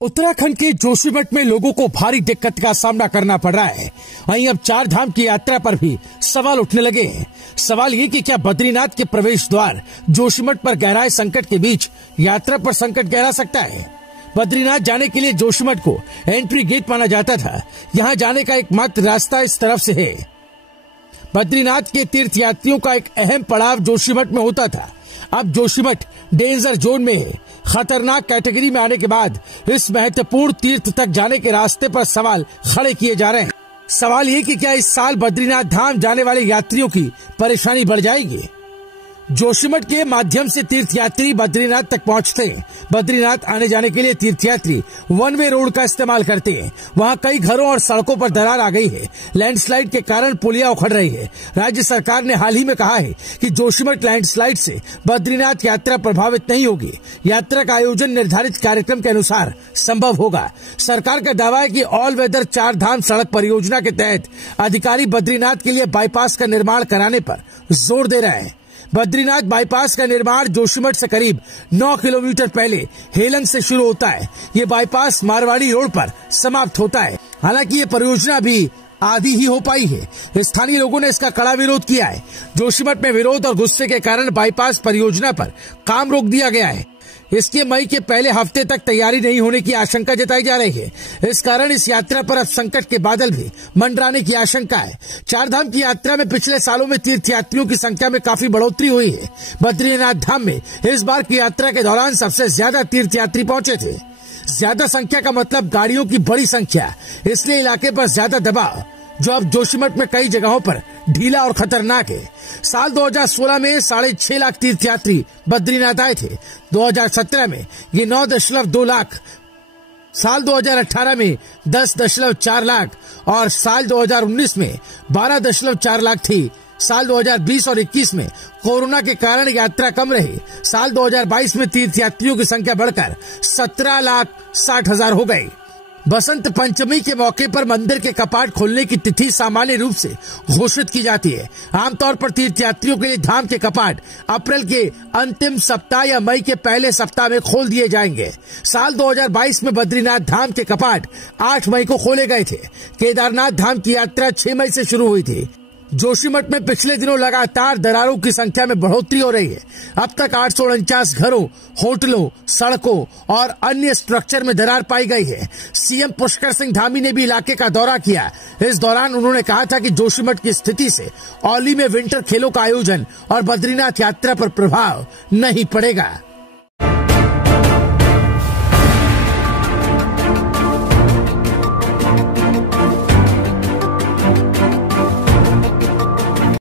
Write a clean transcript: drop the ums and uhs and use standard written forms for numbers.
उत्तराखंड के जोशीमठ में लोगों को भारी दिक्कत का सामना करना पड़ रहा है। वहीं अब 4 धाम की यात्रा पर भी सवाल उठने लगे हैं। सवाल ये कि क्या बद्रीनाथ के प्रवेश द्वार जोशीमठ पर गहराए संकट के बीच यात्रा पर संकट गहरा सकता है। बद्रीनाथ जाने के लिए जोशीमठ को एंट्री गेट माना जाता था। यहाँ जाने का एकमात्र रास्ता इस तरफ से है। बद्रीनाथ के तीर्थ यात्रियों का एक अहम पड़ाव जोशीमठ में होता था। अब जोशीमठ डेंजर जोन में है। खतरनाक कैटेगरी में आने के बाद इस महत्वपूर्ण तीर्थ तक जाने के रास्ते पर सवाल खड़े किए जा रहे हैं। सवाल ये कि क्या इस साल बद्रीनाथ धाम जाने वाले यात्रियों की परेशानी बढ़ जाएगी। जोशीमठ के माध्यम से तीर्थयात्री बद्रीनाथ तक पहुंचते हैं। बद्रीनाथ आने जाने के लिए तीर्थयात्री वन वे रोड का इस्तेमाल करते हैं। वहां कई घरों और सड़कों पर दरार आ गई है। लैंडस्लाइड के कारण पुलिया उखड़ रही है। राज्य सरकार ने हाल ही में कहा है कि जोशीमठ लैंडस्लाइड से बद्रीनाथ यात्रा प्रभावित नहीं होगी। यात्रा का आयोजन निर्धारित कार्यक्रम के अनुसार संभव होगा। सरकार का दावा है कि ऑल वेदर 4 धाम सड़क परियोजना के तहत अधिकारी बद्रीनाथ के लिए बाईपास का निर्माण कराने पर जोर दे रहे हैं। बद्रीनाथ बाईपास का निर्माण जोशीमठ से करीब 9 किलोमीटर पहले हेलंग से शुरू होता है। ये बाईपास मारवाड़ी रोड पर समाप्त होता है। हालांकि ये परियोजना भी आधी ही हो पाई है। स्थानीय लोगों ने इसका कड़ा विरोध किया है। जोशीमठ में विरोध और गुस्से के कारण बाईपास परियोजना पर काम रोक दिया गया है। इसके मई के पहले हफ्ते तक तैयारी नहीं होने की आशंका जताई जा रही है। इस कारण इस यात्रा पर अब संकट के बादल भी मंडराने की आशंका है। 4 धाम की यात्रा में पिछले सालों में तीर्थयात्रियों की संख्या में काफी बढ़ोतरी हुई है। बद्रीनाथ धाम में इस बार की यात्रा के दौरान सबसे ज्यादा तीर्थयात्री पहुंचे थे। ज्यादा संख्या का मतलब गाड़ियों की बड़ी संख्या, इसलिए इलाके पर ज्यादा दबाव, जो अब जोशीमठ में कई जगहों पर ढीला और खतरनाक है। साल 2016 में 6.5 लाख तीर्थयात्री बद्रीनाथ आए थे। 2017 में ये 9.2 लाख, साल 2018 में 10.4 लाख और साल 2019 में 12.4 लाख थी। साल 2020 और 21 में कोरोना के कारण यात्रा कम रही। साल 2022 में तीर्थयात्रियों की संख्या बढ़कर 17,60,000 हो गई। बसंत पंचमी के मौके पर मंदिर के कपाट खोलने की तिथि सामान्य रूप से घोषित की जाती है। आमतौर पर तीर्थयात्रियों के लिए धाम के कपाट अप्रैल के अंतिम सप्ताह या मई के पहले सप्ताह में खोल दिए जाएंगे। साल 2022 में बद्रीनाथ धाम के कपाट 8 मई को खोले गए थे। केदारनाथ धाम की यात्रा 6 मई से शुरू हुई थी। जोशीमठ में पिछले दिनों लगातार दरारों की संख्या में बढ़ोतरी हो रही है। अब तक 849 घरों, होटलों, सड़कों और अन्य स्ट्रक्चर में दरार पाई गई है। सीएम पुष्कर सिंह धामी ने भी इलाके का दौरा किया। इस दौरान उन्होंने कहा था कि जोशीमठ की स्थिति से औली में विंटर खेलों का आयोजन और बद्रीनाथ यात्रा पर प्रभाव नहीं पड़ेगा।